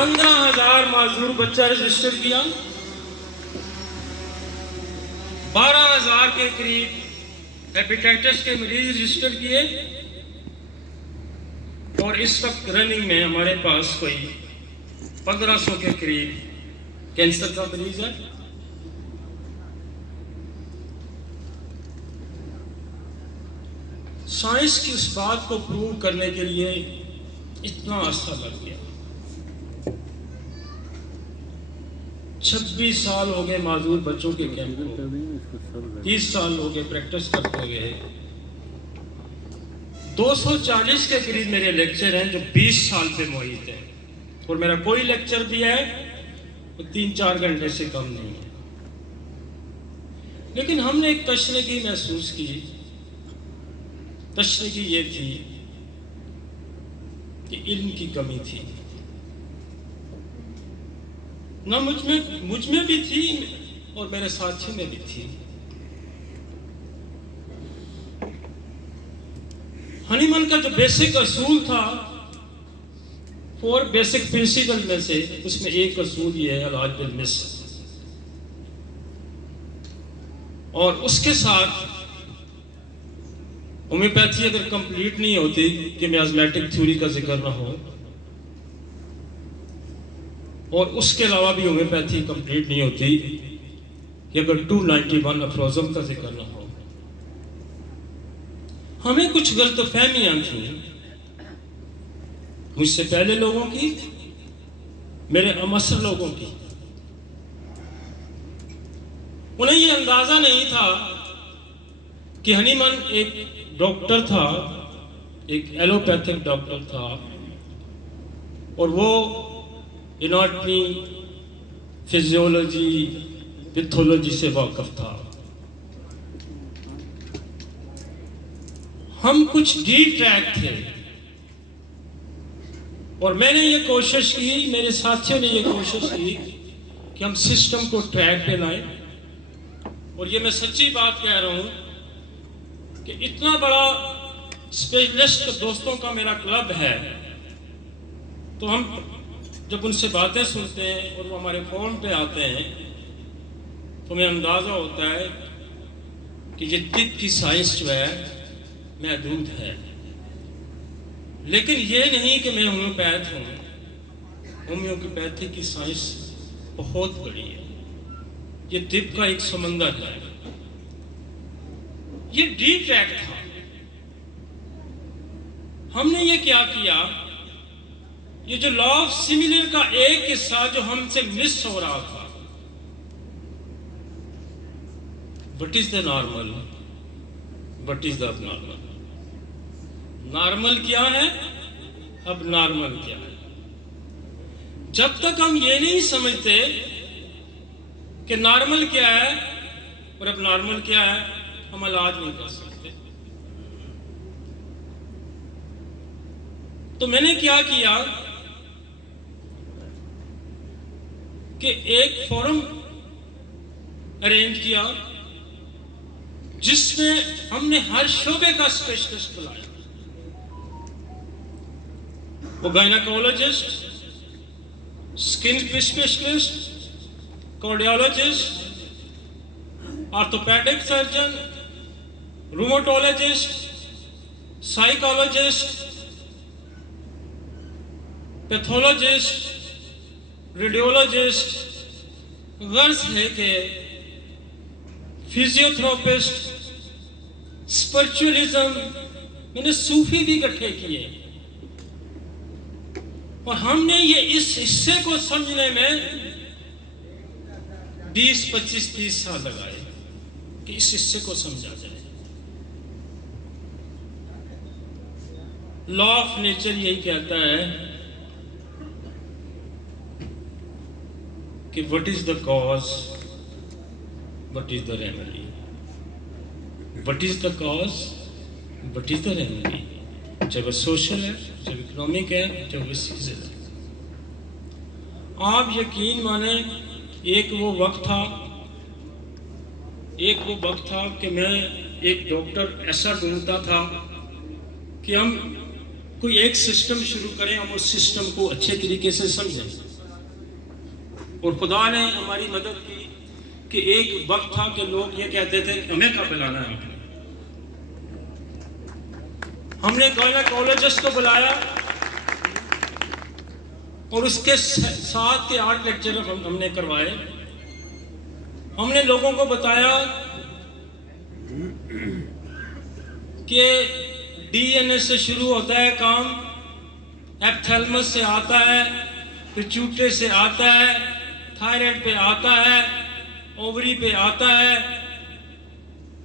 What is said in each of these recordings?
15,000 माजूर बच्चा रजिस्टर किया, 12,000 के करीब हेपेटाइटिस के मरीज रजिस्टर किए, और इस वक्त रनिंग में हमारे पास कोई 1500 के करीब कैंसर का मरीज है। साइंस की उस बात को प्रूव करने के लिए इतना अरसा लग गया। 26 साल हो गए माजूर बच्चों के कैंप को, 30 साल हो गए प्रैक्टिस करते हुए। 240 के करीब मेरे लेक्चर हैं जो 20 साल पे मुहित है, और मेरा कोई लेक्चर भी है तो 3-4 घंटे से कम नहीं है। लेकिन हमने एक तशनीकी महसूस की। तशनीकी ये थी कि इल्म की कमी थी, ना मुझ में भी थी और मेरे साथियों में भी थी। हनीमन का जो बेसिक असूल था, 4 बेसिक प्रिंसिपल में से उसमें एक असूल ये है, इलाज बिल मिस। और उसके साथ होम्योपैथी अगर कंप्लीट नहीं होती कि मियाज़मेटिक थ्योरी का जिक्र ना हो, और उसके अलावा भी होम्योपैथी कंप्लीट नहीं होती कि अगर 291 अफ्रोजम का जिक्र ना हो। हमें कुछ गलतफहमियां थी मुझसे पहले लोगों की, मेरे अमसर लोगों की। उन्हें ये अंदाजा नहीं था कि हनीमन एक डॉक्टर था, एक एलोपैथिक डॉक्टर था, और वो एनाटॉमी, फिजियोलॉजी, पैथोलॉजी से वाकिफ था। हम कुछ डी ट्रैक थे, और मैंने ये कोशिश की, मेरे साथियों ने ये कोशिश की कि हम सिस्टम को ट्रैक पे लाएं। और ये मैं सच्ची बात कह रहा हूं कि इतना बड़ा स्पेशलिस्ट दोस्तों का मेरा क्लब है, तो हम जब उनसे बातें सुनते हैं और वो हमारे फ़ोन पे आते हैं, तो हमें अंदाज़ा होता है कि ये तिब की साइंस जो है महदूद है। लेकिन ये नहीं कि मैं होम्योपैथ हूँ, होम्योपैथी की साइंस बहुत बड़ी है, ये तिब का एक समंदर है। ये डी ट्रैक था। हमने ये क्या किया, ये जो लॉ ऑफ सिमिलर का एक हिस्सा जो हमसे मिस हो रहा था, what is the normal, what is the abnormal. Normal क्या है, अब नॉर्मल क्या है। जब तक हम ये नहीं समझते कि नॉर्मल क्या है और अब नॉर्मल क्या है, हम इलाज नहीं कर सकते। तो मैंने क्या किया कि एक फोरम अरेंज किया जिसमें हमने हर शोबे का स्पेशलिस्ट बुलाया। वो gynaecologist, skin specialist, cardiologist, orthopaedic surgeon, rheumatologist, psychologist, pathologist, radiologist, girls है के फिजियोथेरापिस्ट, स्पिरिचुअलिज्म, मैंने सूफी भी इकट्ठे किए। और हमने ये इस हिस्से को समझने में 20, 25, 30 साल लगाए कि इस हिस्से को समझा जाए। लॉ ऑफ नेचर यही कहता है कि what is the cause, what is the remedy, what is the cause, what is the remedy. चाहे वो सोशल है, चाहे इकोनॉमिक है, चाहे वो सीजन है। आप यकीन माने, एक वो वक्त था कि मैं एक डॉक्टर ऐसा ढूंढता था कि हम कोई एक सिस्टम शुरू करें, हम उस सिस्टम को अच्छे तरीके से समझें। और खुदा ने हमारी मदद की कि एक वक्त था कि लोग ये कहते थे हमें कब बुलाना है आपने। हमने गायनेकोलॉजिस्ट को बुलाया और उसके 7 के 8 लेक्चर हमने करवाए। हमने लोगों को बताया कि डीएनए से शुरू होता है काम, एप्थैलेमस से आता है, पिट्यूटरी से आता है, थायराइड पे आता है, ओवरी पे आता है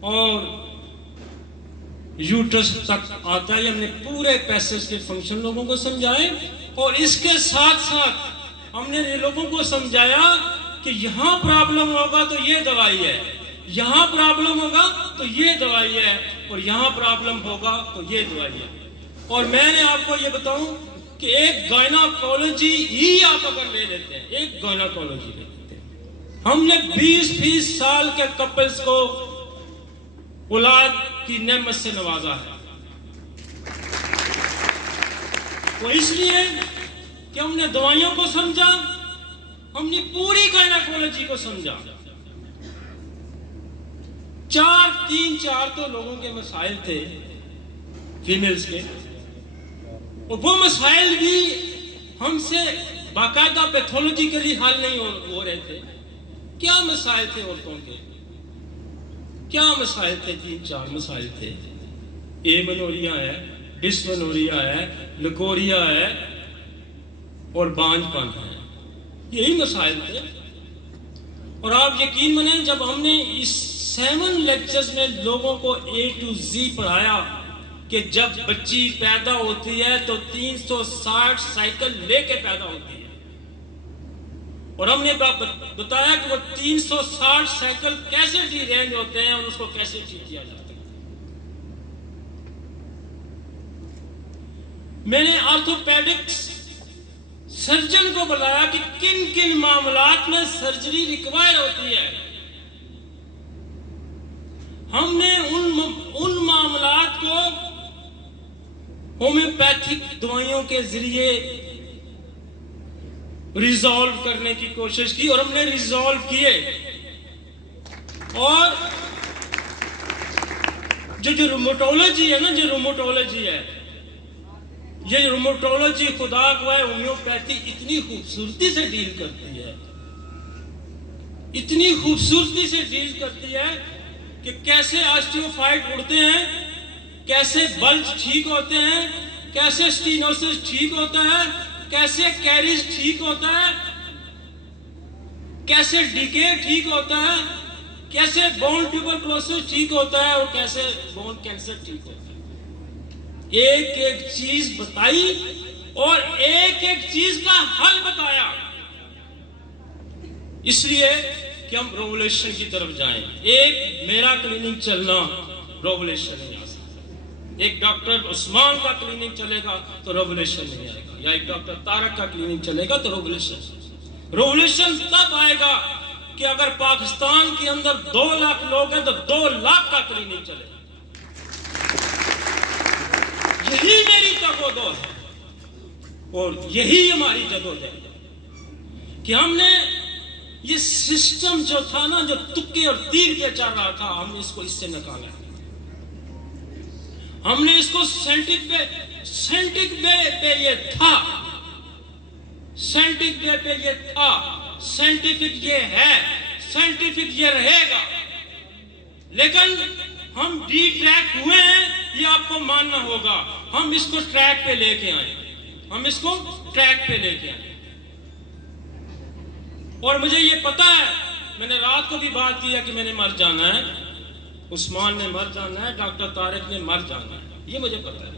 और यूट्रस तक आता है। हमने पूरे पैसेज के फंक्शन लोगों को समझाए और इसके साथ साथ हमने लोगों को समझाया कि यहाँ प्रॉब्लम होगा तो ये दवाई है, यहाँ प्रॉब्लम होगा तो ये दवाई है, और यहाँ प्रॉब्लम होगा तो ये दवाई है। और मैंने आपको ये बताऊं कि एक गायनेकोलॉजी ही आप अगर ले लेते हैं, एक गायनेकोलॉजी ले लेते हैं, हमने 20-20 साल के कपल्स को औलाद की नेमत से नवाजा है। वो इसलिए कि हमने दवाइयों को समझा, हमने पूरी गायनेकोलॉजी को समझा। 4 तो लोगों के मसाइल थे फीमेल्स के, और वो मसाइल भी हमसे बाकायदा पैथोलॉजिकली हल नहीं हो रहे थे। क्या मसाइल थे औरतों के, क्या मसाइल थे? 3-4 मसाइल थे। एमेनोरिया है, डिस्मेनोरिया है, लकोरिया है और बांझपन है, यही मसाइल थे। और आप यकीन माने जब हमने इस 7 लेक्चर्स में लोगों को A to Z पढ़ाया कि जब बच्ची पैदा होती है तो 360 साइकिल लेके पैदा होती है, और हमने बताया कि वो 360 साइकिल कैसे रीअरेंज होते हैं और उसको कैसे ठीक किया जाता है। मैंने ऑर्थोपेडिक्स सर्जन को बताया कि किन किन मामलात में सर्जरी रिक्वायर होती है। हमने उन मामलात को होम्योपैथिक दवाइयों के जरिए रिजॉल्व करने की कोशिश की, और हमने रिजॉल्व किए। और जो रोमेटोलॉजी है ना, जो रोमेटोलॉजी है, ये रोमेटोलॉजी खुदा को है, होम्योपैथी इतनी खूबसूरती से डील करती है, इतनी खूबसूरती से डील करती है कि कैसे ऑस्टियोफाइट उड़ते हैं, कैसे बल्ज ठीक होते हैं, कैसे स्टीनोसिस ठीक होता है, कैसे कैरिज ठीक होता है, कैसे डीके ठीक होता है, कैसे बोन ट्यूबरक्लोसिस ठीक होता है और कैसे बोन कैंसर ठीक होता है। एक एक चीज बताई और एक एक चीज का हल बताया, इसलिए कि हम रेवोल्यूशन की तरफ जाएं। एक मेरा क्लिनिक चलना रेवोल्यूशन नहीं आ सकता, एक डॉक्टर उस्मान का क्लिनिक चलेगा तो रेवोल्यूशन नहीं आएगा, या एक डॉक्टर तारक का क्लिनिक चलेगा तो रेवोल्यूशन तब आएगा कि अगर पाकिस्तान के अंदर 2 लाख लोग हैं तो 2 लाख का क्लिनिक चलेगा। यही मेरी जदोजहद है और यही हमारी जदोजहद है कि हमने ये सिस्टम जो था ना, जो तुक्के और तीर पे चल रहा था, हमने इसको इससे निकाला। हमने इसको साइंटिफिक वे पे ये था, साइंटिफिक वे पे ये था, साइंटिफिक ये है, साइंटिफिक ये रहेगा। लेकिन हम डी ट्रैक हुए हैं, ये आपको मानना होगा। हम इसको ट्रैक पे लेके आए, हम इसको ट्रैक पे लेके आए। और मुझे ये पता है, मैंने रात को भी बात किया कि मैंने मर जाना है, उस्मान ने मर जाना है, डॉक्टर तारिक ने मर जाना है, ये मुझे पता है।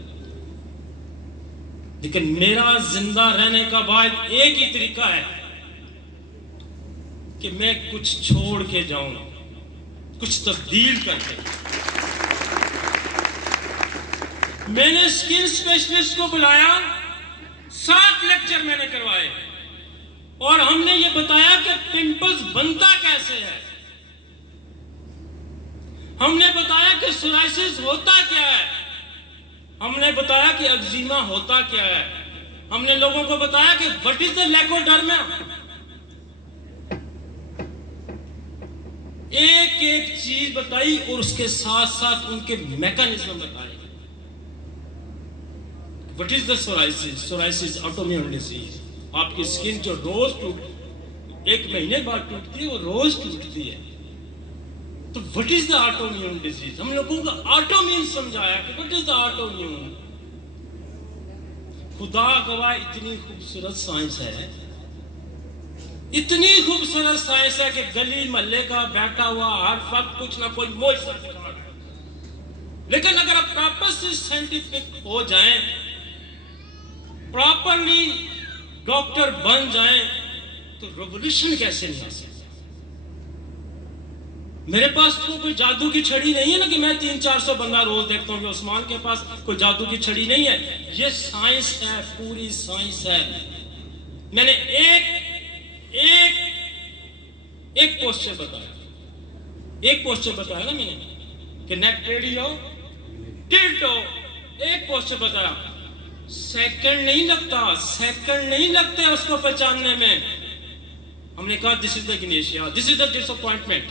लेकिन मेरा जिंदा रहने का वाहिद एक ही तरीका है कि मैं कुछ छोड़ के जाऊं, कुछ तब्दील करके। मैंने स्किन स्पेशलिस्ट को बुलाया, 7 लेक्चर मैंने करवाए और हमने ये बताया कि पिंपल्स बनता कैसे है। हमने बताया कि सोराइसिस होता क्या है, हमने बताया कि एक्जिमा होता क्या है, हमने लोगों को बताया कि व्हाट इज द लेकोडर्मा, एक एक चीज बताई और उसके साथ साथ उनके मैकेनिज्म बताए। What is the psoriasis? Psoriasis autoimmune disease. आपकी स्किन जो रोज एक महीने बाद टूटती है, वो रोज टूटती है। तो what is the autoimmune disease? हम लोगों को ऑटोइम्यून समझाया कि व्हाट इज द ऑटोइम्यून। खुदा गवाह इतनी खूबसूरत साइंस है, इतनी खूबसूरत साइंस है कि गली मोहल्ले का बैठा हुआ हर वक्त कुछ ना कोई मौजूदा दिखा रहा है। लेकिन अगर आप प्रॉपर से साइंटिफिक हो जाएं, प्रॉपरली डॉक्टर बन जाएं, तो रेवोल्यूशन कैसे नहीं आ सकता? मेरे पास तो कोई जादू की छड़ी नहीं है ना कि मैं 300-400 बंदा रोज देखता हूँ। उस्मान के पास कोई जादू की छड़ी नहीं है। ये साइंस है, पूरी साइंस है। मैंने एक पोस्चर बताया, एक पोस्चर बताया ना मैंने कि नेक टेढ़ी हो, टिल्ट हो, एक पोस्चर बताया। सेकंड नहीं लगता, सेकंड नहीं लगते उसको पहचानने में। हमने कहा this is the Ignatia, this is the disappointment.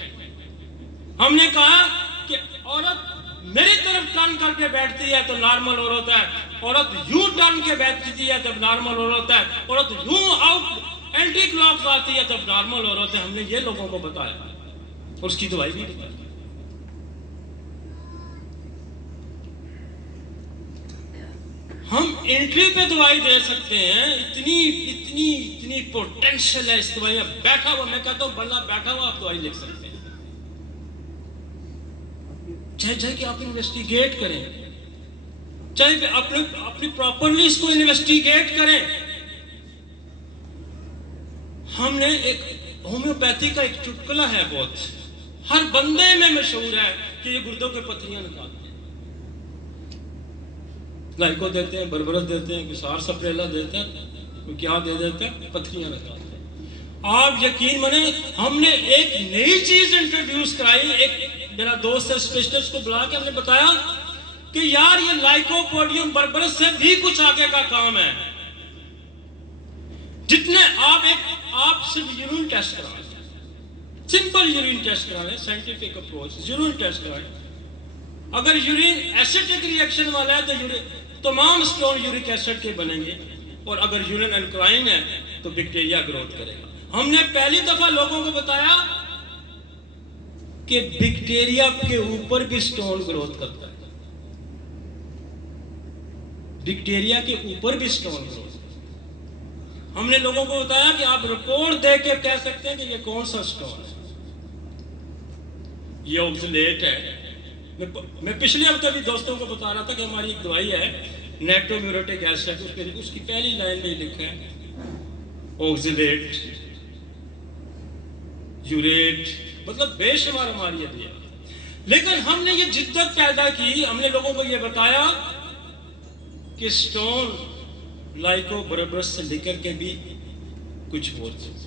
हमने कहा कि औरत मेरी तरफ टर्न करके बैठती है तो नॉर्मल औरत है, औरत यूं टर्न के बैठती है तब नॉर्मल औरत है, औरत यूं आउट एंटी क्लॉक्स आती है तब नॉर्मल औरत है। हमने ये लोगों को बताया और उसकी दवाई भी बताई। हम एंट्री पे दवाई दे सकते हैं, इतनी इतनी इतनी पोटेंशियल है इस दवाई में। बैठा हुआ, मैं कहता हूं बंदा बैठा हुआ आप दवाई लिख सकते हैं। चाहे कि आप इन्वेस्टिगेट करें, चाहे अपनी प्रॉपरली इसको इन्वेस्टिगेट करें। हमने एक होम्योपैथी का एक चुटकुला है, बहुत हर बंदे में मशहूर है कि ये गुर्दों के पथरियां निकालते हैं। लाइको देते हैं, बरबरस देते हैं, किसार सप्रेला देते हैं, कोई क्या दे देते हैं, पथरियां निकालते हैं। आप यकीन माने, हमने एक नई चीज इंट्रोड्यूस कराई। एक मेरा दोस्त है, स्पेशलिस्ट को बुला के हमने बताया कि यार ये लाइकोपोडियम बरबरस से भी कुछ आगे का काम है। जितने आप सिर्फ यूरिन टेस्ट करा, सिंपल यूरिन टेस्ट करा लें, साइंटिफिक अप्रोच, यूरिन टेस्ट करा। अगर यूरिन एसिडिक रिएक्शन वाला है तो तमाम स्टोन यूरिक एसिड के बनेंगे, और अगर यूरिन अल्कलाइन है तो बैक्टीरिया ग्रोथ करेगा। हमने पहली दफा लोगों को बताया कि बैक्टीरिया के ऊपर भी स्टोन ग्रोथ करता है, बैक्टीरिया के ऊपर भी स्टोन ग्रोथ। हमने लोगों को बताया कि आप रिपोर्ट देख के कह सकते हैं कि ये कौन सा स्टोन है। ये ऑक्सलेट है। मैं पिछले हफ्ते भी दोस्तों को बता रहा था कि हमारी एक दवाई है नेक्टोम्यूरेटिक एसिड, उसकी पहली लाइन में लिखा है ऑक्सलेट, यूरेट, मतलब बेशुमार हमारी है। लेकिन हमने ये जिद्दत पैदा की, हमने लोगों को ये बताया कि स्टोन लाइको बरबरस से लेकर के भी कुछ और चीज।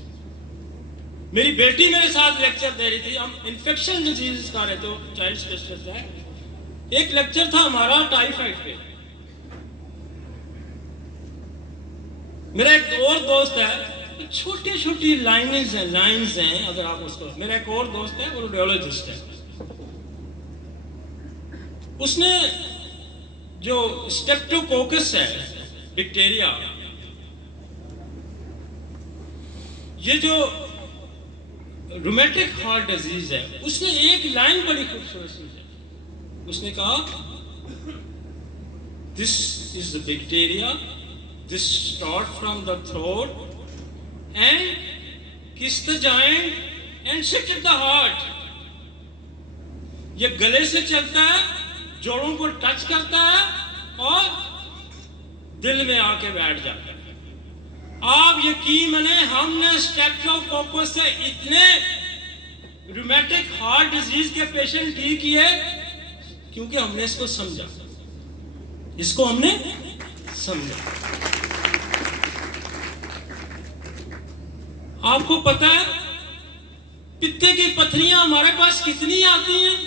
मेरी बेटी मेरे साथ लेक्चर दे रही थी, हम इन्फेक्शन डिजीज का रहे थे, चाइल्ड स्पेशलिस्ट है। एक लेक्चर था हमारा टाइफाइड पे। मेरा एक और दोस्त है, छोटी छोटी लाइंस हैं अगर आप उसको, मेरा एक और दोस्त है वो रेडियोलॉजिस्ट है। उसने जो स्ट्रेप्टोकोकस है बैक्टीरिया, ये जो रूमेटिक हार्ट डिजीज है, उसने एक लाइन बड़ी खूबसूरत सी है। उसने कहा this is the bacteria, this start from the throat and kiss the joint and sit at the heart. ये गले से चलता है, जोड़ों को टच करता है और दिल में आके बैठ जाता है। आप यकीन माने, हमने स्ट्रेप्टोकोकस से इतने रूमेटिक हार्ट डिजीज के पेशेंट ठीक किए क्योंकि हमने इसको समझा, इसको हमने समझा। आपको पता है पित्ते की पथरियां हमारे पास कितनी आती हैं,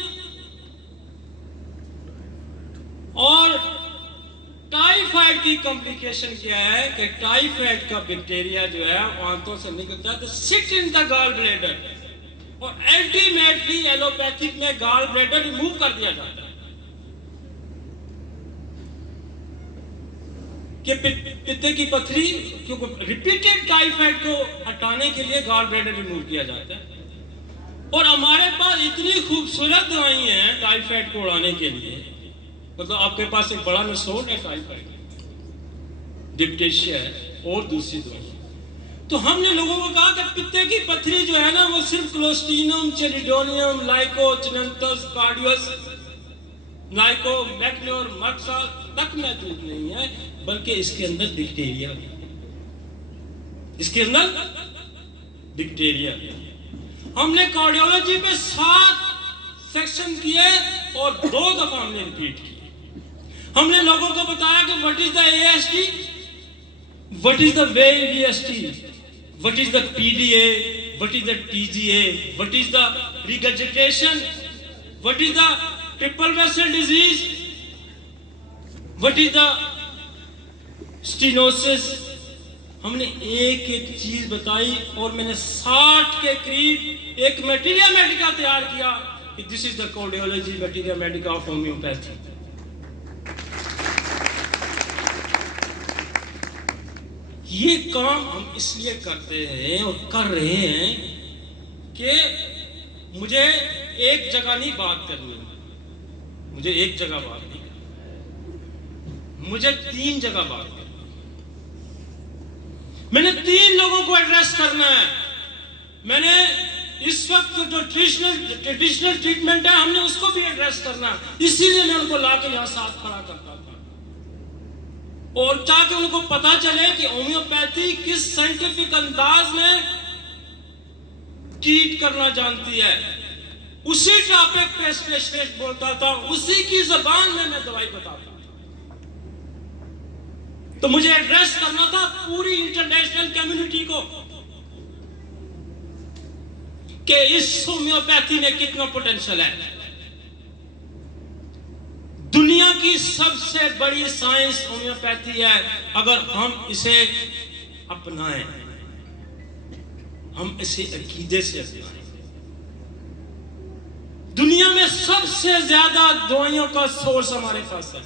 और टाइफाइड की कॉम्प्लिकेशन क्या है कि टाइफाइड का बैक्टीरिया जो है आंतों से निकलता है तो sit in the gall bladder, और अल्टीमेटली एलोपैथिक में गॉल ब्लैडर रिमूव कर दिया जाता है कि पित्ते की पथरी, क्योंकि रिपीटेड टाइफाइड को हटाने के लिए गॉल ब्लैडर रिमूव किया जाता है। और हमारे पास इतनी खूबसूरत दवाई हैं टाइफाइड को उड़ाने के लिए, मतलब आपके पास एक बड़ा निचोड़ है टाइफाइड, डिप्टेशिया है और दूसरी दवाई। तो हमने लोगों को कहा कि पित्ते की पथरी जो है ना वो सिर्फ क्लोस्ट्रीडियम, चेलिडोनियम, लाइकोचिनंथस, कार्डियस, लाइकोमैक्नियोर, मक्सा तक महदूद नहीं है, बल्कि इसके अंदर डिप्टेरिया, इसके अंदर डिप्टेरिया। हमने कार्डियोलॉजी पे 7 सेक्शन किए और 2 दफा हमने रिपीट किए। हमने लोगों को बताया कि what is the AST, what is the VVST, what is the PDA, what is the TGA, what is the regurgitation, what is the triple vessel disease, what is the stenosis. हमने एक एक चीज बताई और मैंने 60 के करीब एक मटीरिया मेडिका तैयार किया कि this is the cardiology materia Medica of homeopathy. ये काम हम इसलिए करते हैं और कर रहे हैं कि मुझे एक जगह नहीं बात करनी, मुझे एक जगह बात नहीं, मुझे 3 जगह बात करनी। मैंने 3 लोगों को एड्रेस करना है। मैंने इस वक्त जो ट्रेडिशनल ट्रीटमेंट है हमने उसको भी एड्रेस करना है, इसीलिए मैं उनको लाकर यहाँ साथ खड़ा करता था और ताकि उनको पता चले कि होम्योपैथी किस साइंटिफिक अंदाज में ट्रीट करना जानती है। उसी टॉपिक पे स्पेशलिस्ट बोलता था, उसी की जबान में मैं दवाई बताता। तो मुझे एड्रेस करना था पूरी इंटरनेशनल कम्युनिटी को कि इस होम्योपैथी में कितना पोटेंशियल है। दुनिया की सबसे बड़ी साइंस होम्योपैथी है। अगर हम इसे अपनाएं, हम इसे अकीदे से अपनाएं। दुनिया में सबसे ज्यादा दवाइयों का सोर्स हमारे पास है।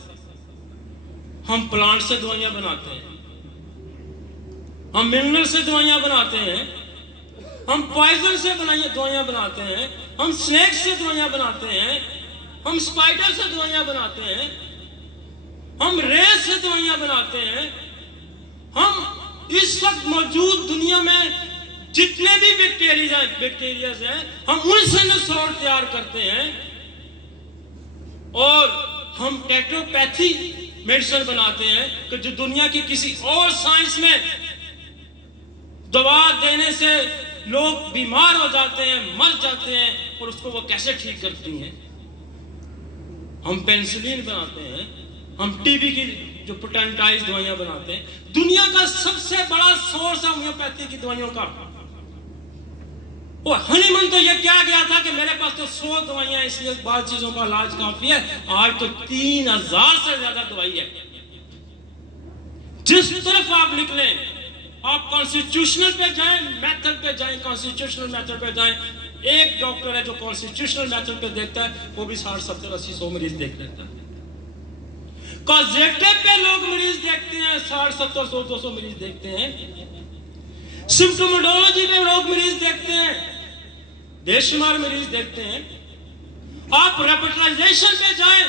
हम प्लांट से दवाइयां बनाते हैं, हम मिनरल से दवाइयां बनाते हैं, हम पॉइजन से दवाइयां बनाते हैं, हम स्नेक से दवाइयां बनाते हैं, हम स्पाइडर से दवाइयां बनाते हैं, हम रेस से दवाइयां बनाते हैं। हम इस वक्त मौजूद दुनिया में जितने भी बैक्टीरियाज हैं हम उनसे निचोड़ तैयार करते हैं और हम टेट्रोपैथी मेडिसिन बनाते हैं कि जो दुनिया की किसी और साइंस में दवा देने से लोग बीमार हो जाते हैं, मर जाते हैं, और उसको वो कैसे ठीक करती हैं। हम पेनिसिलिन बनाते हैं, हम टीबी की जो पोटेंटाइज दवाइयां बनाते हैं। दुनिया का सबसे बड़ा सोर्स है होम्योपैथी की दवाइयों का। और हनीमन तो ये क्या गया था कि मेरे पास तो 100 दवाइयां, इसलिए बाद चीजों का इलाज काफी है। आज तो 3000 से ज्यादा दवाई है। जिस तरफ आप निकलें, आप कॉन्स्टिट्यूशनल पे जाएं, मेथड पे जाएं, कॉन्स्टिट्यूशनल मेथड पे जाएं। एक डॉक्टर है जो कॉन्स्टिट्यूशनल मेथड पे देखता है, वो भी 60, 70, 80, 100 मरीज देख लेता है। कॉजेक्टिव पे लोग मरीज देखते हैं, 60, 70, 100, 200 मरीज देखते हैं। सिम्प्टोमोलॉजी पे लोग मरीज देखते हैं, बेशुमार मरीज देखते हैं। आप रेपेटाइजेशन पे जाएं,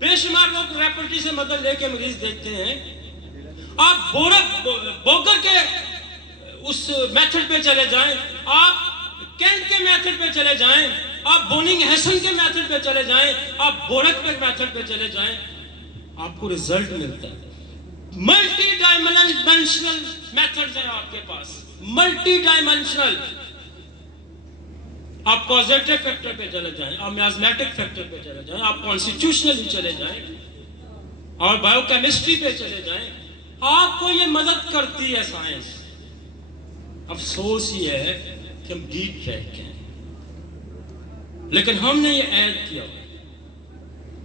बेशुमार लोग रेपेटी से मदद लेके मरीज देखते हैं। आप बोगर के उस मेथड पे चले जाएं, आप कैंट के मेथड पे चले जाएं, आप बोनिंग हैसन के मेथड पे चले जाएं, आप बोरक के मेथड पे चले जाएं, आपको रिजल्ट मिलता है। मल्टी डायमेंशनल मेथड्स हैं आपके पास, मल्टी डायमेंशनल। आप पॉजिटिव फैक्टर पे चले जाएं, आप मियाज़मेटिक फैक्टर पे चले जाएं, आप कॉन्स्टिट्यूशनली चले जाएं और बायोकेमिस्ट्री पे चले जाएं, आपको ये मदद करती है साइंस। अफसोस ये है कि हम डीप ट्रैक हैं, लेकिन हमने ये ऐड किया हुआ है,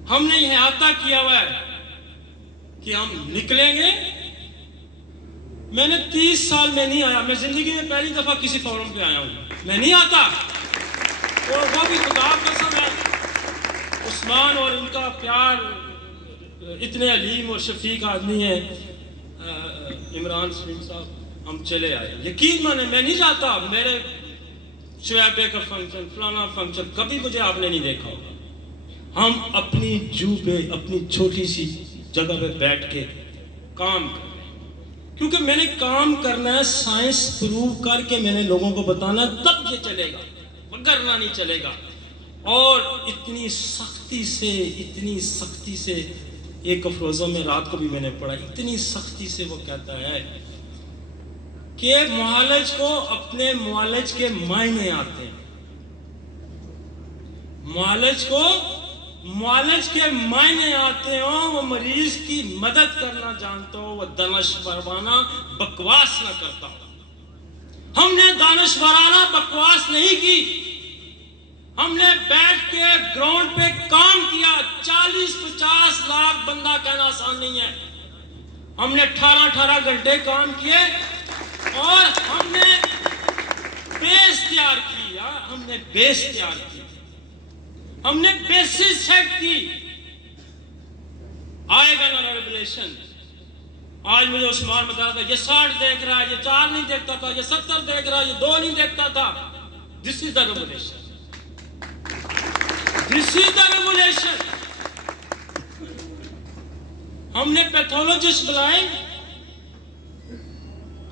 हमने ये आता किया हुआ है कि हम निकलेंगे मैंने 30 साल में नहीं आया, मैं जिंदगी में पहली दफा किसी फोरम पे आया हूँ, मैं नहीं आता। और वो भी खुदा कसम है, उस्मान और उनका प्यार, इतने अलीम और शफीक आदमी है इमरान सलीम साहब, हम चले आए। यकीन माने मैं नहीं जाता, मेरे शुएबे का फंक्शन, फलाना फंक्शन, कभी मुझे आपने नहीं देखा होगा। हम अपनी जू पे, अपनी छोटी सी जगह पे बैठ के काम कर रहे हैं, क्योंकि मैंने काम करना है, साइंस प्रूव करके मैंने लोगों को बताना, तब ये चलेगा, वरना नहीं चलेगा। और इतनी सख्ती से एक अफरोज़ा में रात को भी मैंने पढ़ा, इतनी सख्ती से वो कहता है कि मुआलिज को अपने मुआलिज के मायने आते हैं, मुआलिज को मुआलिज के मायने आते हो, वो मरीज की मदद करना जानता हो, वो दानिशवराना बकवास ना करता हो। हमने दानिशवराना बकवास नहीं की, हमने बैठ के ग्राउंड पे काम किया। 40-50 लाख बंदा कहना आसान नहीं है। हमने 18 घंटे काम किए और हमने बेस तैयार किया, हमने बेस तैयार की, हमने बेसिस सेट की। आएगा ना रेवलेशन। आज मुझे उस्मान बता रहा था, ये 60 देख रहा है, ये 4 नहीं देखता था, ये 70 देख रहा है, ये 2 नहीं देखता था। This is the revelation, this is the revelation. हमने पैथोलॉजिस्ट बुलाए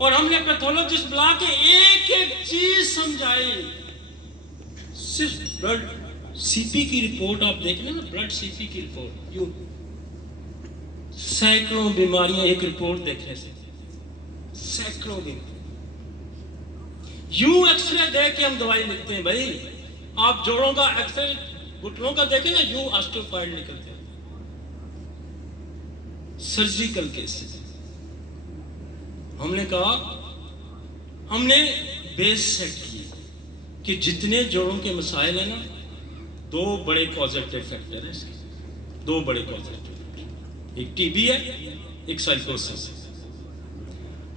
और हमने पैथोलॉजिस्ट बुला के एक एक चीज समझाई। सिर्फ ब्लड सीपी की रिपोर्ट आप देख लें ना, ब्लड सीपी की रिपोर्ट, यूं सैकड़ों बीमारियां एक रिपोर्ट देखने से, सैकड़ों बीमारियां। यूं एक्सरे देख के हम दवाई लिखते हैं भाई। आप जोड़ों का एक्सरे, घुटनों का देखें ना, यूं ऑस्टियोफाइड निकलते हैं। Surgical cases. हमने कहा, हमने बेस सेट किए कि जितने जोड़ों के मसाइल हैं ना, 2 बड़े पॉजिटिव फैक्टर हैं इसके, 2 बड़े पॉजिटिव फैक्टर, एक टीबी है, एक साइकोसिस।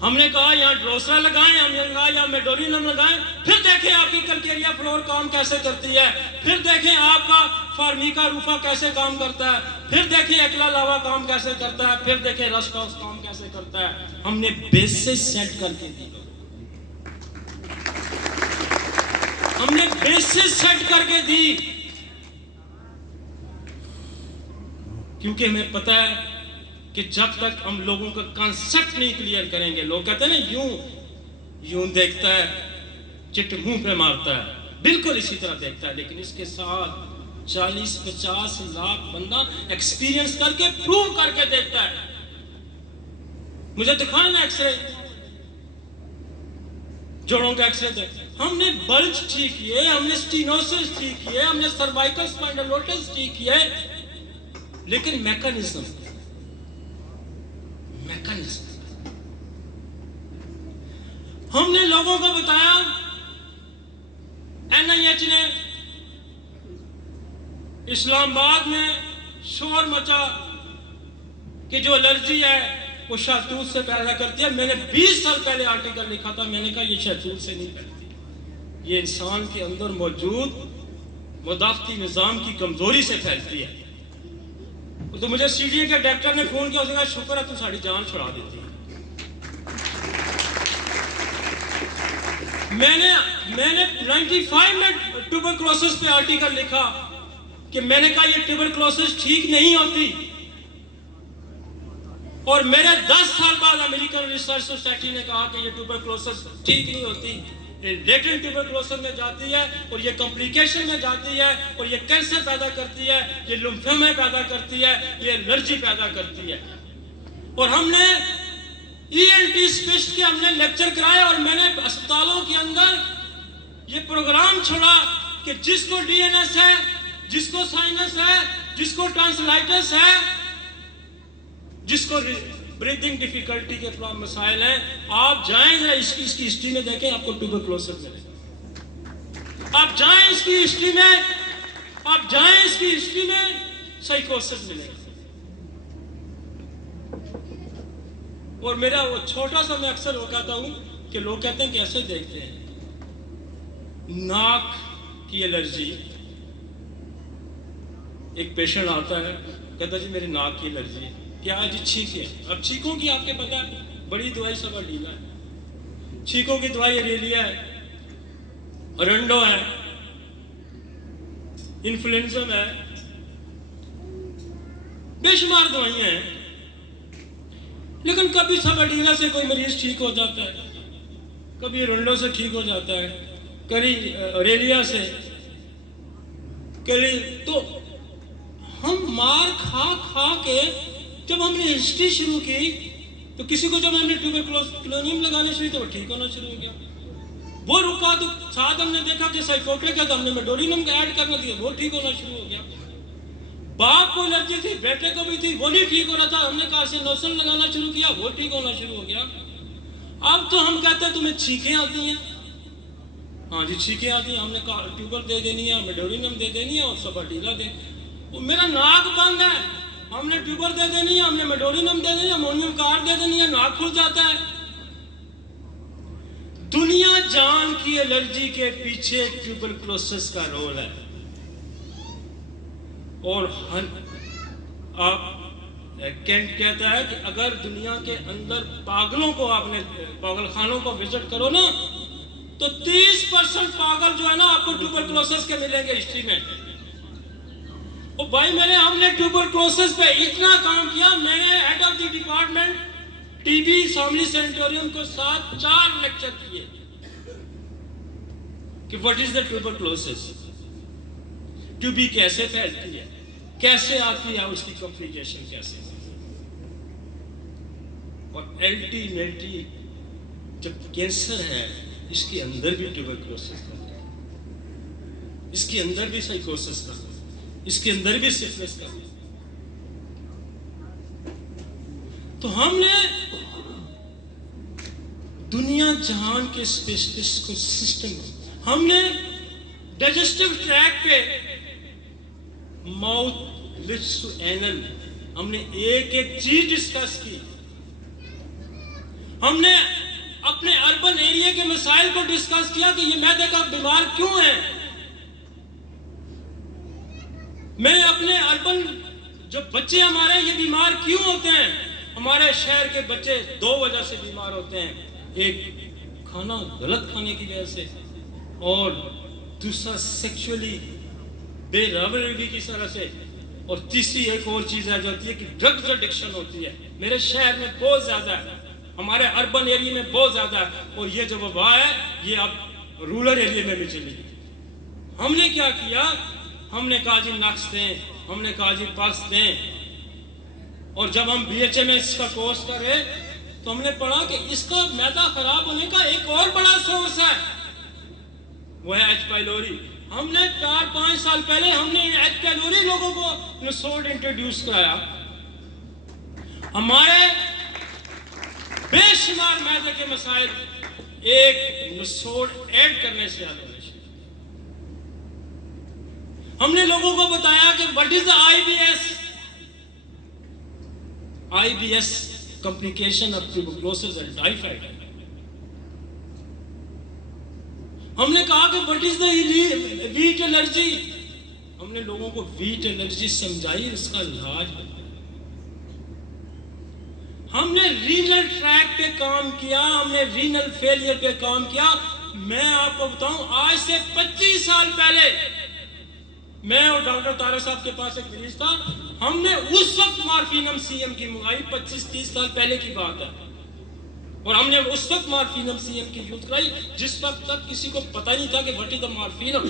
हमने कहा यहाँ ड्रोसरा लगाएं, हमने कहा यहाँ मेडोरिनम लगाएं, फिर देखें आपकी कैल्केरिया फ्लोर काम कैसे करती है, फिर देखें आपका फार्मिका रूफा कैसे काम करता है, फिर देखें एक्ला लावा काम कैसे करता है, फिर देखें रस्टॉक्स काम कैसे करता है। हमने बेसिस सेट करके दी, हमने बेसिस सेट करके दी, क्योंकि हमें पता है कि जब तक हम लोगों का कॉन्सेप्ट नहीं क्लियर करेंगे, लोग कहते हैं ना यूं देखता है चिट मुंह पे मारता है, बिल्कुल इसी तरह देखता है। लेकिन इसके साथ 40-50 लाख बंदा एक्सपीरियंस करके प्रूव करके देखता है। मुझे दिखाए ना एक्सरे, जोड़ों का एक्सरे दे। हमने बल्ज ठीक किए, हमने स्टीनोसिस ठीक किए, हमने सर्वाइकल स्पाइंडलोसिस ठीक किए, लेकिन मैकेनिज्म हमने लोगों को बताया। NIH ने इस्लामाबाद में शोर मचा कि जो एलर्जी है वो शहतूत से पैदा करती है। मैंने 20 साल पहले आर्टिकल लिखा था, मैंने कहा ये शहतूत से नहीं फैलती, ये इंसान के अंदर मौजूद मुदाफ़ती निज़ाम की कमजोरी से फैलती है। तो मुझे CDA के डॉक्टर ने फोन किया, उसने कहा शुक्र है तू साड़ी जान छुड़ा देती है। मैंने 95 में ट्यूबरक्लोसिस पे आर्टिकल लिखा कि मैंने कहा ये ट्यूबरक्लोसिस ठीक नहीं होती, और मेरे 10 साल बाद अमेरिकन रिसर्च सोसाइटी ने कहा कि ये ट्यूबरक्लोसिस ठीक नहीं होती, ये लेटेंट ट्यूबरक्लोसिस में जाती है और ये कॉम्प्लिकेशन में जाती है और ये कैंसर पैदा करती है, ये लिम्फोमा पैदा करती है, ये एलर्जी पैदा करती है। और हमने ENT स्पेशलिस्ट के हमने लेक्चर कराए और मैंने अस्पतालों के अंदर ये प्रोग्राम छोड़ा कि जिसको DNS है, जिसको साइनस है, जिसको ट्रांसलाइटिस है, जिसको ब्रीदिंग डिफिकल्टी के मसाइल हैं, आप जाएं इसकी हिस्ट्री में देखें, आपको ट्यूबरक्लोसिस मिलेगा। आप जाएं इसकी हिस्ट्री में, आप जाएं इसकी हिस्ट्री में, साइकोसिस मिलेगा। और मेरा वो छोटा सा मैं अक्सर वो कहता हूँ कि लोग कहते हैं कैसे देखते हैं, नाक की एलर्जी। एक पेशेंट आता है कहता जी मेरी नाक की एलर्जी है। क्या है जी? छींक है। अब छींकों की आपके पता है बड़ी दवाई सब ढीला है। छींकों की दवाई रेलिया है, अरंडो है, इन्फ्लुएंजा है, बेशुमार दवाइयां हैं। लेकिन कभी सबडीला से कोई मरीज ठीक हो जाता है, कभी रंडो से ठीक हो जाता है, कभी रेलिया से, कभी तो हम मार खा खा के जब हमने हिस्ट्री शुरू की तो किसी को जब हमने ट्यूबरक्लोनियम लगाने शुरू तो वो ठीक होना शुरू हो गया। वो रुका तो साथ हमने देखा कि साइकोट्रिक है तो हमने मेडोरिनम ऐड करना दिया, वो ठीक होना शुरू हो गया। बाप को एलर्जी थी, बेटे को भी थी, वो नहीं ठीक हो रहा था, हमने कार्सिनोसन लगाना शुरू किया, वो ठीक होना शुरू हो गया। अब तो हम कहते हैं तुम्हें छींकें आती हैं, हाँ जी छींकें आती हैं, हमने ट्यूबर दे देनी है, मेडोरिनम दे देनी है और सबडीला दे। वो मेरा नाक बंद है, हमने ट्यूबर दे देनी है, हमने मेडोरिनम दे देनी है, अमोनियम कार्ड दे देनी है, नाक खुल जाता है। दुनिया जान की एलर्जी के पीछे ट्यूबरक्लोसिस का रोल है। और आप केंट कहता है कि अगर दुनिया के अंदर पागलों को आपने पागलखानों को विजिट करो ना तो 30% पागल जो है ना आपको ट्यूबरक्लोसिस के मिलेंगे हिस्ट्री में। ओ भाई हमने ट्यूबरक्लोसिस पे इतना काम किया, मैंने head of the department TB Shamli sanatorium को साथ 4 लेक्चर किए कि व्हाट इज द ट्यूबरक्लोसिस, ट्यूबी कैसे फैलती है, कैसे आती है, उसकी कॉम्प्लिकेशन कैसे। और अल्टीमेटली जब कैंसर है इसके अंदर भी ट्यूबरक्लोसिस का, इसके अंदर भी साइकोसिस का, इसके अंदर भी सिफिलिस का। तो हमने दुनिया जहान के स्पेशलिस्ट को सिस्टम, हमने डाइजेस्टिव ट्रैक पे माउथ लिप्स टू एनल हमने एक एक चीज डिस्कस की। हमने अपने अर्बन एरिया के मसाइल को डिस्कस किया कि ये मैदे का बीमार क्यों है। मैं अपने अर्बन जो बच्चे हमारे ये बीमार क्यों होते हैं। हमारे शहर के बच्चे 2 वजह से बीमार होते हैं, एक खाना गलत खाने की वजह से और दूसरा सेक्सुअली बेरहबरी की तरह से, और तीसरी एक और चीज आ जाती है कि ड्रग्स एडिक्शन होती है। मेरे शहर में बहुत ज्यादा है, हमारे अर्बन एरिया में बहुत ज्यादा है, और ये जो वबा है ये अब रूरल एरिया में भी चली। हमने क्या किया, हमने कहा जी नक्स दें, हमने कहा जी पर्स दें, और जब हम BHMS का कोर्स करे तो हमने पढ़ा कि इसका मैदा खराब होने का एक और बड़ा सोर्स है, वो है H. pylori। हमने 4-5 साल पहले हमने H. pylori लोगों को निसोड इंट्रोड्यूस कराया। हमारे बेशुमार मैदे के मसाइल एक निसोड ऐड करने से हल होने चाहिए। हमने लोगों को बताया कि what is the IBS complication of tuberculosis and typhoid। हमने कहा कि what is the wheat allergy, हमने लोगों को वीट एलर्जी समझाई, इसका इलाज। हमने रीनल ट्रैक पे काम किया, हमने रीनल फेलियर पे काम किया। मैं आपको बताऊं, आज से 25 साल पहले मैं और डॉक्टर तारा साहब के पास एक मरीज था, हमने उस वक्त मॉर्फिनम CM की मंगाई, 25-30 साल पहले की बात है, और हमने उस वक्त मॉर्फिनम CM की यूज कराई जिस वक्त तक किसी को पता नहीं था कि व्हाट इज द मॉर्फिनम।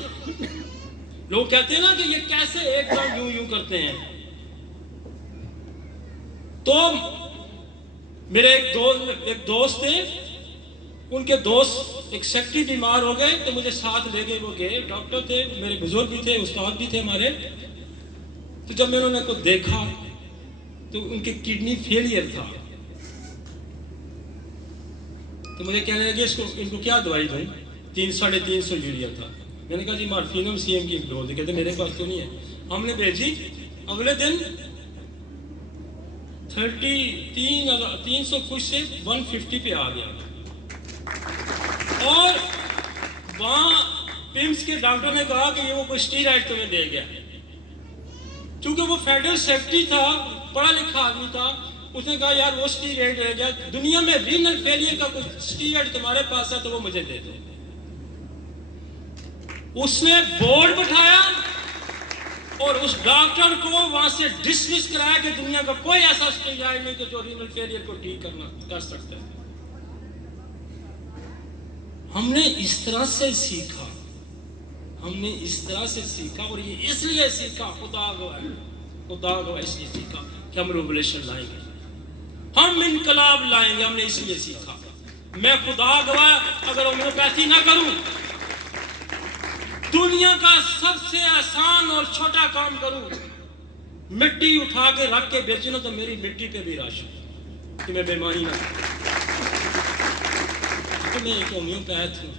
लोग कहते हैं ना कि ये कैसे एकदम यूं करते हैं। तो मेरे एक दोस्त थे, उनके दोस्त एक सेक्रेटरी बीमार हो गए तो मुझे साथ ले गए। वो गए, डॉक्टर थे, मेरे बुजुर्ग भी थे, उस्ताद भी थे हमारे। तो जब मैंने उनको देखा तो उनके किडनी फेलियर था, तो मुझे कहने लगे इनको क्या दवाई दूं, 300-350 यूरिया था। मैंने कहा जी मॉर्फिनम CM की डोज दे, कहते मेरे पास तो नहीं है। हमने भेजी, अगले दिन 300 कुछ से 150 पे आ गया। और वहाँ पिम्स के डॉक्टर ने कहा कि ये वो कोई स्टीरॉइड तुम्हें दे गया, क्योंकि वो फेडरल सेक्रेटरी था, पढ़ा लिखा आदमी था। उसने कहा यार वो स्टीरॉइड रह गया, दुनिया में रीनल फेलियर का कुछ स्टीरॉइड तुम्हारे पास है तो वो मुझे दे दो। उसने बोर्ड बैठाया और उस डॉक्टर को वहां से डिसमिस कराया कि दुनिया का कोई ऐसा स्टीरॉइड नहीं कि जो रीनल फेलियर को ठीक कर सकता है। हमने इस तरह से सीखा, हमने इस तरह से सीखा, और ये इसलिए सीखा, खुदा गवाह इसलिए सीखा कि हम रेवोल्यूशन लाएंगे, हम इनकलाब लाएंगे। हमने इसलिए सीखा। मैं खुदा गवाह अगर होम्योपैथी ना करूं, दुनिया का सबसे आसान और छोटा काम करूं, मिट्टी उठा के रख के बेचना, तो मेरी मिट्टी पे भी राशि कि मैं बेईमानी ना करूं। तो मैं एक होम्योपैथ हूं,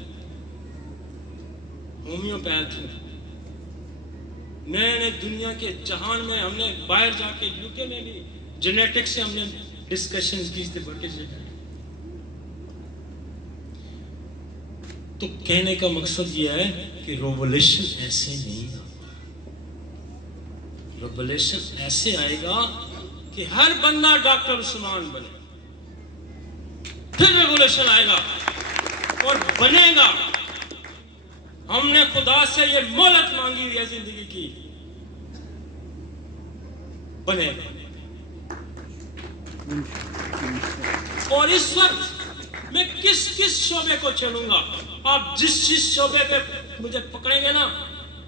मैंने दुनिया के जहान में, हमने बाहर जाके यूके में भी जेनेटिक्स से हमने डिस्कशन की थी, तो कहने का मकसद यह है कि रेवोल्यूशन ऐसे नहीं आता। रेवोल्यूशन ऐसे आएगा कि हर बंदा डॉक्टर उस्मान बने, फिर रेवोल्यूशन आएगा और बनेगा। हमने खुदा से ये मोहलत मांगी हुई है जिंदगी की, बनेगा। और इस वक्त मैं किस किस शोबे को चलूंगा, आप जिस शोबे पे मुझे पकड़ेंगे ना,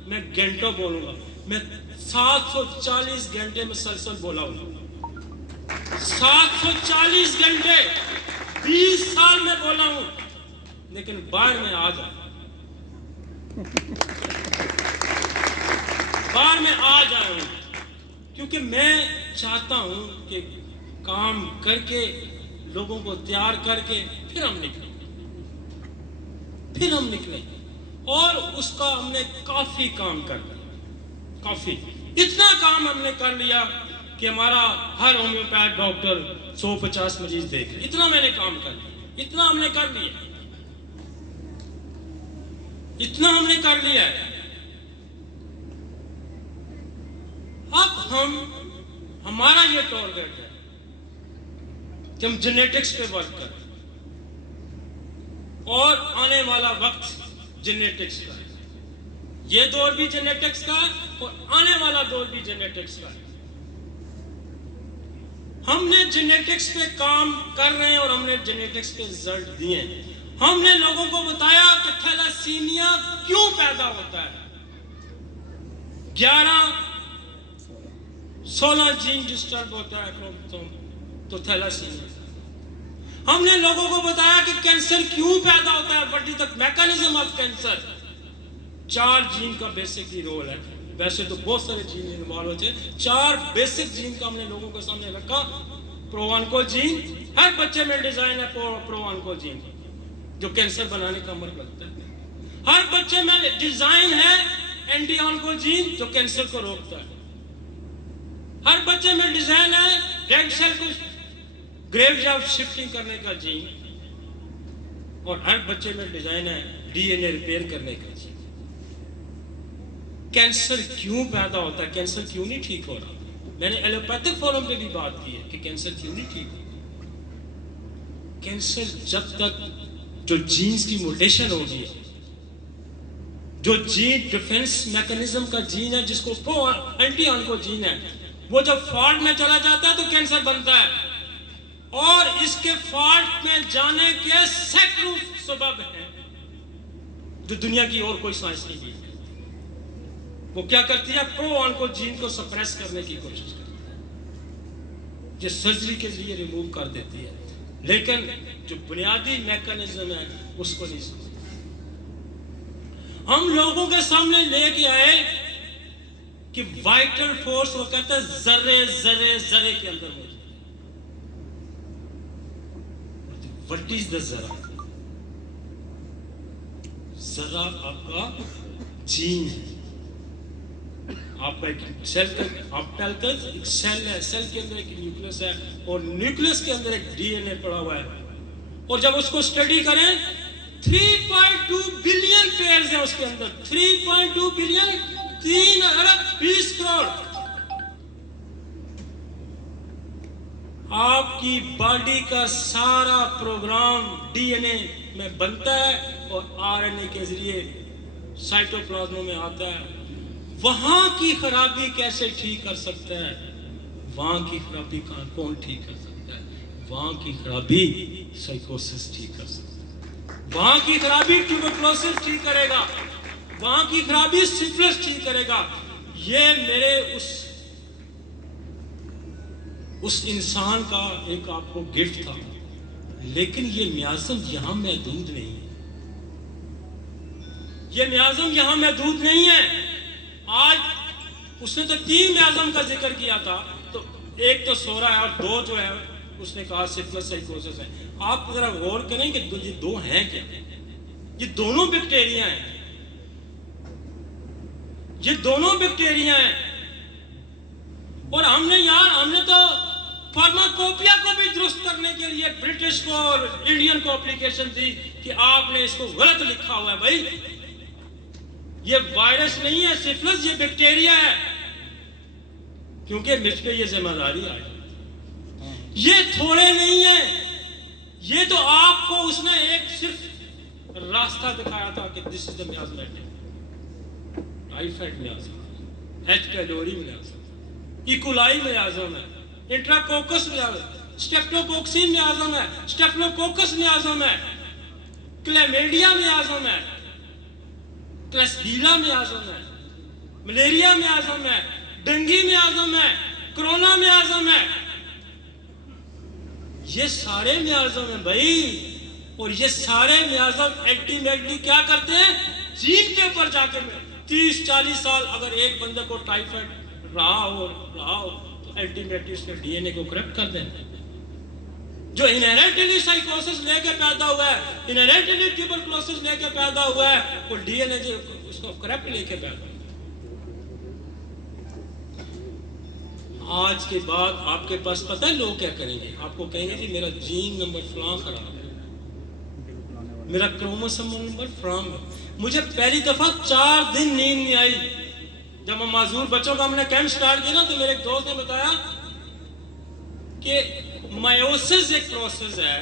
मैं घंटों बोलूंगा। मैं 740 घंटे में सलसल बोला हूं, 740 घंटे 20 साल में बोला हूं, लेकिन बाहर में आ जाए, बाहर में आ जाऊं, क्योंकि मैं चाहता हूं कि काम करके, लोगों को तैयार करके फिर हम निकले। और उसका हमने काफी काम कर लिया, काफी, इतना काम हमने कर लिया कि हमारा हर होम्योपैथ डॉक्टर 150 मरीज देख ले, इतना मैंने काम कर लिया, इतना हमने कर लिया, इतना हमने कर लिया है। अब हमारा ये टारगेट है कि हम जेनेटिक्स पे वर्क करें, और आने वाला वक्त जेनेटिक्स का है, ये दौर भी जेनेटिक्स का है और आने वाला दौर भी जेनेटिक्स का है। हमने जेनेटिक्स पे काम कर रहे हैं और हमने जेनेटिक्स के रिजल्ट दिए हैं। हमने लोगों को बताया कि थैलासीमिया क्यों पैदा होता है, 11-16 जीन डिस्टर्ब होता है क्रोमोसोम, तो थैलासीमिया। हमने लोगों को बताया कि कैंसर क्यों पैदा होता है, what is the mechanism of cancer. 4 gene का बेसिक ही रोल है, वैसे तो बहुत सारे जीन इन्वॉल्व होते हैं। 4 बेसिक जीन का हमने लोगों के सामने रखा। प्रोऑन्कोजीन, हर बच्चे में डिजाइन है प्रोऑन्कोजीन जो कैंसर बनाने का अमल करता है। हर बच्चे में डिजाइन है एंटी ऑन्कोजीन जो कैंसर को रोकता है। हर बच्चे में डिजाइन है रेड सेल को ग्रेवयार्ड शिफ्टिंग करने का जीन, और हर बच्चे में डिजाइन है डीएनए रिपेयर करने का जीन। कैंसर क्यों पैदा होता है, कैंसर क्यों नहीं ठीक हो रहा? मैंने एलोपैथिक फोरम पे भी बात की है कि कैंसर क्यों नहीं ठीक हो। कैंसर जब तक जो जीन्स की म्यूटेशन होगी, जो जीन डिफेंस मैकेनिज्म का जीन है जिसको प्रो एंटी ऑन्कोजीन है, वो जब फॉल्ट में चला जाता है तो कैंसर बनता है। और इसके फॉल्ट में जाने के सैकड़ों सबब हैं जो दुनिया की और कोई साइंस नहीं दी। वो क्या करती है, प्रो ऑन्कोजीन को सप्रेस करने की कोशिश करती है, जो सर्जरी के लिए रिमूव कर देती है, लेकिन जो बुनियादी मैकेनिज्म है उसको नहीं समझती। हम लोगों के सामने लेके आए कि वाइटल फोर्स, वो कहते हैं जर्रे जर्रे जर्रे के अंदर मौजूद है। व्हाट इज द जरा? जरा आपका जीन है, आपका एक सेल एक सेल है, सेल के अंदर एक न्यूक्लियस है और न्यूक्लियस के अंदर एक डीएनए पड़ा हुआ है। और जब उसको स्टडी करें 3.2 बिलियन पेयर्स हैं उसके अंदर, 3.2 बिलियन, 3 अरब 20 करोड़। आपकी बॉडी का सारा प्रोग्राम डीएनए में बनता है और आरएनए के जरिए साइटोप्लाज्म में आता है। वहां की खराबी कैसे ठीक कर सकता है? वहां की खराबी कौन ठीक कर सकता है? वहां की खराबी साइकोसिस ठीक कर सकता है। वहां की खराबी ट्यूबरकुलोसिस ठीक करेगा, वहां की खराबी सिफिलिस ठीक करेगा। ये मेरे उस इंसान का एक आपको गिफ्ट था, लेकिन ये मियाज़म यहां महदूद नहीं है। ये मियाज़म यहां महदूद नहीं है। आज उसने तो 3 मियाज़म का जिक्र किया था, तो एक तो सोरा है और 2 जो है उसने कहा सिफिलिस साइकोसिस है। आप जरा गौर करें कि ये 2 हैं क्या? ये दोनों बैक्टीरिया हैं, ये दोनों बैक्टीरिया हैं। और हमने तो फार्माकोपिया को भी दुरुस्त करने के लिए ब्रिटिश को और इंडियन को एप्लीकेशन दी कि आपने इसको गलत लिखा हुआ है। भाई ये वायरस नहीं है सिफिलिस, ये बैक्टीरिया है, क्योंकि मुझ पे ये जिम्मेदारी आई। ये थोड़े नहीं है, ये तो आपको उसने एक सिर्फ रास्ता दिखाया था कि this is the miasm, typhoid miasm, H pylori miasm, E coli miasm है, इंट्राकोकस मियाज़म, स्टेप्टोकोक्सिन मियाज़म है, स्टेफिलोकोकस मियाज़म है, क्लैमिडिया मियाज़म है, क्लैस्ट्रीडिया मियाज़म है, मलेरिया मियाज़म है, डेंगू मियाज़म है, कोरोना मियाज़म है। ये सारे मियाज़म हैं भाई। और ये सारे मियाज़म अल्टीमेटली क्या करते हैं? जीन के ऊपर जाके 30-40 साल अगर एक बंदे को टाइफाइड रहा हो तो अल्टीमेटली उसके डीएनए को करप्ट कर दें। जो इनहेरेंटली साइकोसिस लेके पैदा हुआ है, इनहेरेंटली ट्यूबरकुलोसिस लेके पैदा हुआ है, वो डीएनए जो उसको करप्ट लेके पैदा हुआ। आज के बाद आपके पास पता है लोग क्या करेंगे? आपको कहेंगे जी मेरा जीन नंबर फलां खराब है, मेरा क्रोमोसोम नंबर फ्राम है। मुझे पहली दफा 4 दिन नींद नहीं आई। जब हम माजूर बच्चों का हमने कैंप स्टार्ट किया ना, तो मेरे एक दोस्त ने बताया कि मायोसिस एक प्रोसेस है,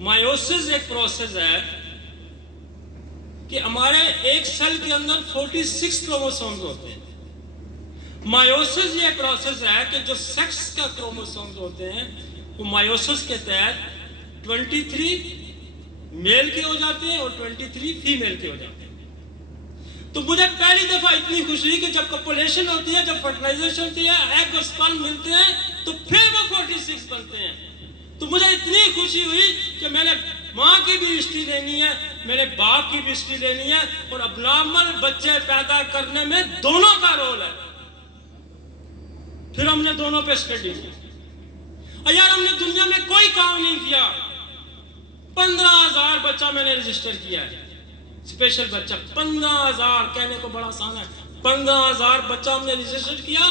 मायोसिस एक प्रोसेस है कि हमारे एक सेल के अंदर 46 क्रोमोसोम्स होते हैं। मायोसिस ये प्रोसेस है कि जो सेक्स का क्रोमोसोम्स होते हैं वो मायोसिस के तहत 23 मेल के हो जाते हैं और 23 फीमेल के हो जाते हैं। तो मुझे पहली दफा इतनी खुशी कि जब कॉपुलेशन होती है, जब फर्टिलाइजेशन होती है, एग और स्पर्म मिलते हैं, तो फिर वो 46 बनते हैं। तो मुझे इतनी खुशी हुई कि मैंने माँ की भी हिस्ट्री लेनी है, मेरे बाप की भी हिस्ट्री लेनी है, और अबनॉर्मल बच्चे पैदा करने में दोनों का रोल है। फिर हमने दोनों पे स्टडी की। और यार हमने दुनिया में कोई काम नहीं किया। 15,000 बच्चा मैंने रजिस्टर किया है, स्पेशल बच्चा। 15,000 कहने को बड़ा आसान है, 15,000 बच्चा हमने रजिस्टर किया।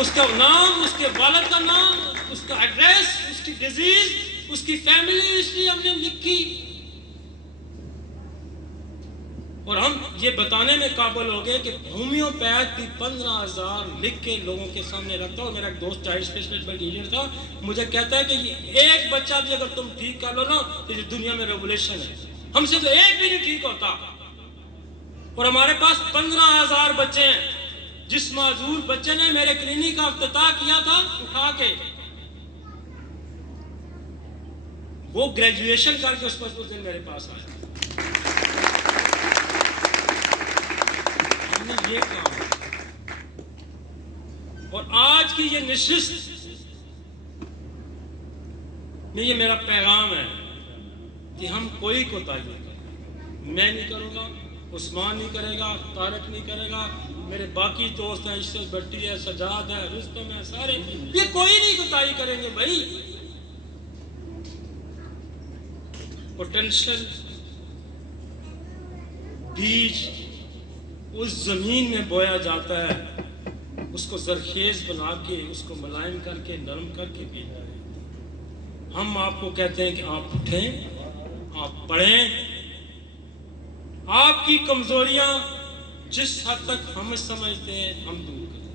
उसका नाम, उसके वालिद का नाम, उसका एड्रेस, उसकी डिजीज, उसकी फैमिली हिस्ट्री हमने लिखी। और हम ये बताने में काबिल हो गए कि होम्योपैथ भी 15,000 लिख के लोगों के सामने रखता। और मेरा एक दोस्त चाइल्ड स्पेशलिस्ट टीचर था, मुझे कहता है कि ये एक बच्चा भी अगर तुम ठीक कर लो ना, तो ये दुनिया में रेवोल्यूशन है। हमसे तो एक भी नहीं ठीक होता। और हमारे पास 15,000 बच्चे हैं। जिस माजूर बच्चे ने मेरे क्लिनिक का इफ्तिताह किया था उठा के, वो ग्रेजुएशन करके उस दिन मेरे पास आया। ये काम और आज की ये नशिस्त में ये मेरा पैगाम है कि हम कोई कोताही नहीं करें। मैं नहीं करूंगा, उस्मान नहीं करेगा, तारक नहीं करेगा, मेरे बाकी दोस्त हैं, इश्क़ भट्टी है, सजाद है, रुस्तम है, सारे ये कोई नहीं कोताही करेंगे भाई। पोटेंशियल बीज उस जमीन में बोया जाता है, उसको जरखेज बना के, उसको मुलायम करके, नरम करके भेजा है। हम आपको कहते हैं कि आप उठें, आप पढ़ें, आपकी कमजोरियां जिस हद तक हम समझते हैं हम दूर करें,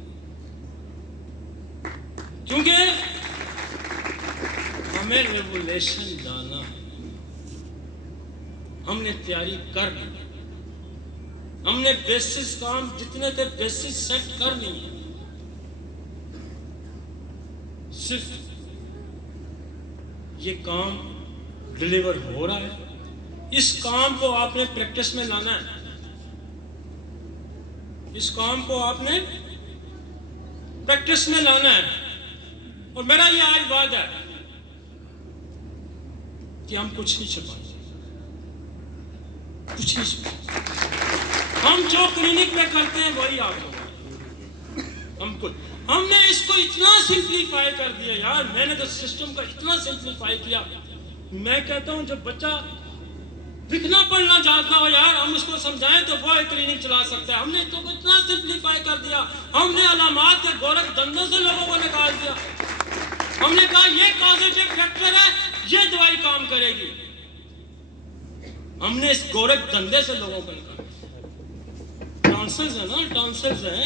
क्योंकि हमें रेवोल्यूशन जाना है। हमने तैयारी कर ली, हमने बेसिस काम जितने थे बेसिस सेट कर ली, सिर्फ ये काम डिलीवर हो रहा है। इस काम को आपने प्रैक्टिस में लाना है, इस काम को आपने प्रैक्टिस में लाना है। और मेरा ये आज वादा है कि हम कुछ नहीं छिपाएंगे, कुछ नहीं छिपाएंगे। हम जो क्लिनिक में करते हैं वही आप लोग, हमने इसको इतना सिंप्लीफाई कर दिया यार। मैंने तो सिस्टम का इतना सिंप्लीफाई किया। मैं कहता हूं जब बच्चा लिखना पढ़ना जानता हो यार, हम उसको समझाएं तो वो एक क्लिनिक चला सकता है। हमने तो इतना सिंप्लीफाई कर दिया। हमने अलामात के गोरख धंधों से लोगों को निकाल दिया। हमने कहा ये पॉजिटिव फैक्टर है, ये दवाई काम करेगी। हमने इस गोरख धंधे से लोगों को निकाला। टॉन्सिल्स है ना, टॉन्सिल्स है,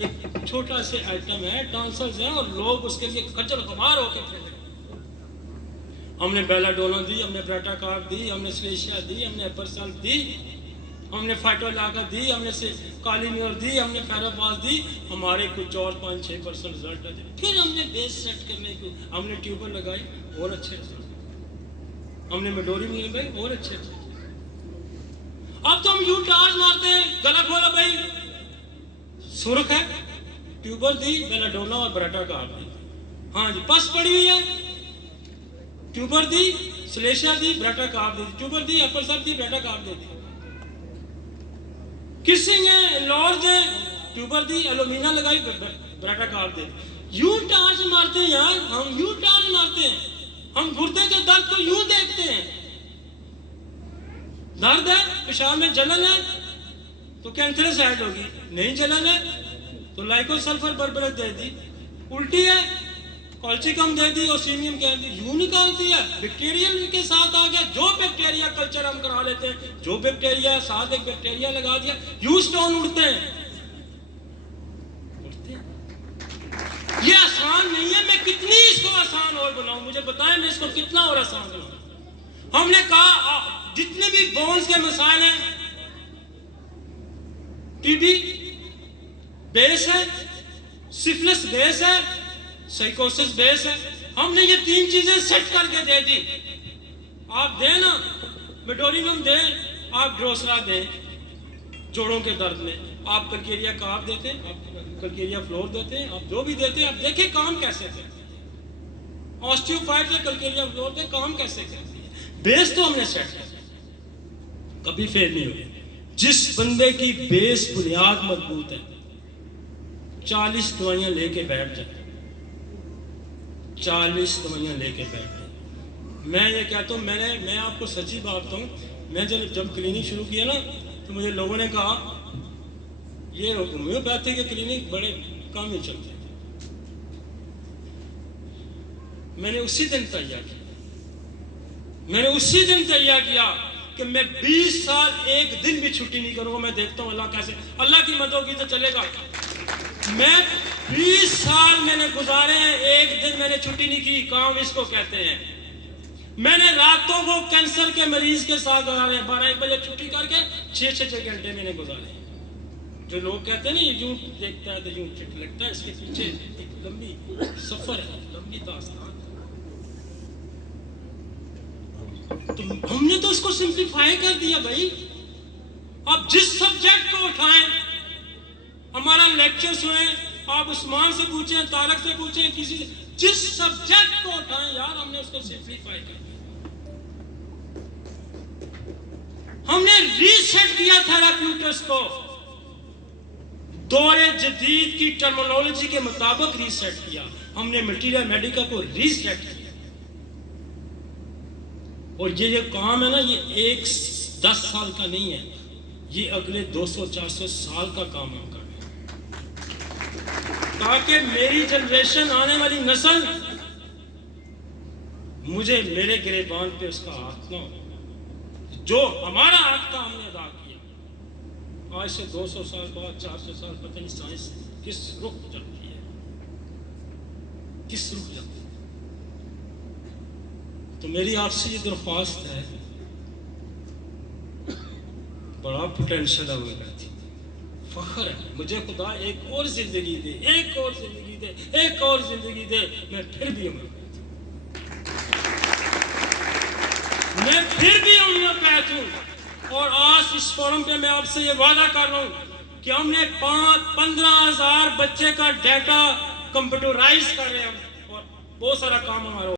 एक छोटा से आइटम है, टॉन्सिल्स है, और लोग उसके लिए खज्जल खुमार होकर फिर। हमने बेलाडोना दी, हमने ब्राटाकार्ब दी, हमने स्लेशिया दी, हमने एपरसल दी, हमने फाइटोलाका दी, हमने से कालीम्योर दी, हमने फेरापास दी। हमारे कुछ और 5-6% रिजल्ट आते। फिर हमने बेस सेट करने को हमने ट्यूबर लगाई, और अच्छे रिजल्ट। हमने मेडोरियम लगाई, और अच्छे रिजल्ट। अब तो हम यू टार्च मारते हैं, गला खोला भाई, सुर्ख है, ट्यूबर दी, बेलाडोना और ब्राटाकार्ब दी। हाँ जी, पस पड़ी हुई है, ट्यूबर दी, स्लेशिया दी, ब्राटाकार्ब दी, ट्यूबर दी, एपरसल दी, ब्राटाकार्ब दी। किसिंग है, लॉर्ज है, ट्यूबर दी, एलोमिना लगाई, ब्राटाकार्ब दी। यू टार्च मारते हैं यार, हम यू टार्च मारते हैं। हम गुर्दे के दर्द को यूं देखते हैं। दर्द है, पेशाब में जलन है तो कैंसरसाइड होगी, नहीं जलन है तो लाइकोसल्फर बर्बरस दे दी। उल्टी है, कॉल्चिकम दे दी, ओसीमियम कह दी, यूं निकालती है। बैक्टीरियल के साथ आ गया, जो बैक्टीरिया कल्चर हम करा लेते हैं, जो बैक्टीरिया साथ एक बैक्टीरिया लगा दिया, यू स्टोन उड़ते हैं। ये आसान नहीं है। मैं कितनी इसको आसान और बनाऊं, मुझे बताएं मैं इसको कितना और आसान बनाऊं। हमने कहा जितने भी बोन्स के मसाइल हैं, टीबी बेस है, सिफिलिस बेस है, साइकोसिस बेस है। हमने ये 3 चीजें सेट करके दे दी। आप दें ना, मेडोरियम दें, आप ड्रोसरा दें जोड़ों के दर्द में, आप कल्केरिया कार्ब देते हैं, आप कल्केरिया फ्लोर देते हैं, आप जो भी देते हैं, आप देखें काम कैसे थे। ऑस्टियोफाइट से कल्केरिया फ्लोर दे, काम कैसे करती है। बेस तो हमने सेट किया, कभी फेल नहीं हुए। जिस बंदे की बेस बुनियाद मजबूत है, 40 दवाइयां लेके बैठ जाए, 40 दवाइयां लेके बैठ जाए। मैं ये कहता हूँ, मैं आपको सच्ची बात बताऊँ, मैं जब क्लिनिक शुरू किया ना, तो मुझे लोगों ने कहा ये होम्योपैथी के क्लिनिक बड़े कम ही चलते हैं। मैंने उसी दिन तैयार किया कि मैं 20 साल एक दिन भी छुट्टी नहीं करूंगा। मैं देखता हूं अल्लाह कैसे, अल्लाह की मदद होगी तो चलेगा। मैं 20 साल मैंने गुजारे हैं, एक दिन मैंने छुट्टी नहीं की। काम इसको कहते हैं। मैंने रातों को कैंसर के मरीज के साथ गुजारे हैं, 12-1 बजे छुट्टी करके 6-6 घंटे मैंने गुजारे। जो लोग कहते हैं ना ये यूं देखता है तो यूं चिट लगता है, इसके पीछे एक लंबी सफर है, लंबी दास्तान। तो हमने तो इसको सिंप्लीफाई कर दिया भाई। आप जिस सब्जेक्ट को उठाएं, हमारा लेक्चर सुने, आप उस्मान से पूछें, तारक से पूछें, किसी से, जिस सब्जेक्ट को उठाएं यार, हमने उसको सिंप्लीफाई कर दिया। हमने रीसेट किया थेराप्यूटिक्स को, दौरे जदीद की टर्मिनोलॉजी के मुताबिक रीसेट किया। हमने मटीरियल मेडिका को रीसेट किया। और ये जो काम है ना, ये 10 साल का नहीं है, ये अगले 200-400 साल का काम हम करें, ताकि मेरी जनरेशन, आने वाली नस्ल, मुझे मेरे गिरेबान पे उसका हाथ ना हो। जो हमारा हक था हमने अदा किया। आज से 200 साल बाद, 400 साल, पता नहीं साइंस किस रुख चलती है, किस रुख चलती है। तो मेरी आपसे ये दरख्वास्त है, बड़ा पोटेंशियल है मेरा, फख्र है मुझे, खुदा एक और जिंदगी दे, एक और जिंदगी दे, एक और जिंदगी दे, मैं फिर भी उम्र मैं फिर भी उम्र बैठूं। और आज इस फोरम पे मैं आपसे ये वादा कर रहा हूं कि हमने 15,000 बच्चे का डाटा कंप्यूटराइज कर रहे हैं और बहुत सारा काम हमारा